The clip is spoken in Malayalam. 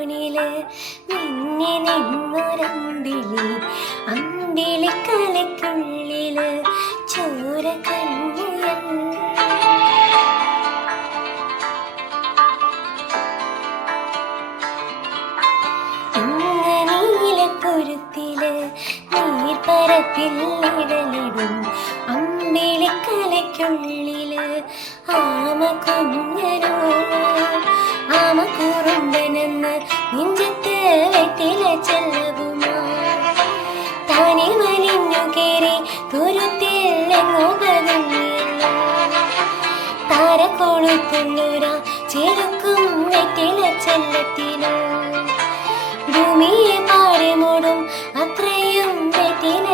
കോണില് മിന്നി നിന്നൊരമ്പിളി അമ്പിളിക്കലയ്ക്കുള്ളില് ചോര കണ്ണുയൽ നീലക്കുരുത്തില് നീർപ്പരപ്പിൽ ഇടലിടും അമ്പിളിക്കലയ്ക്കുള്ളില് ആമ കുഞ്ഞനോ ആമ കുറുമ്പനെന്ന് നെഞ്ചത്ത് വെറ്റില ചെല്ലവുമാ താനെ വലിഞ്ഞു കേറി തുരുത്തില്ലെങ്ങോ പതുങ്ങിയല്ലോ താരക്കൊളുത്തുള്ളൊരാ ചെറുക്കും വെറ്റില ചെല്ലത്തിലോ ഭൂമിയെ പാടെ മൂടും അത്രയും വെറ്റില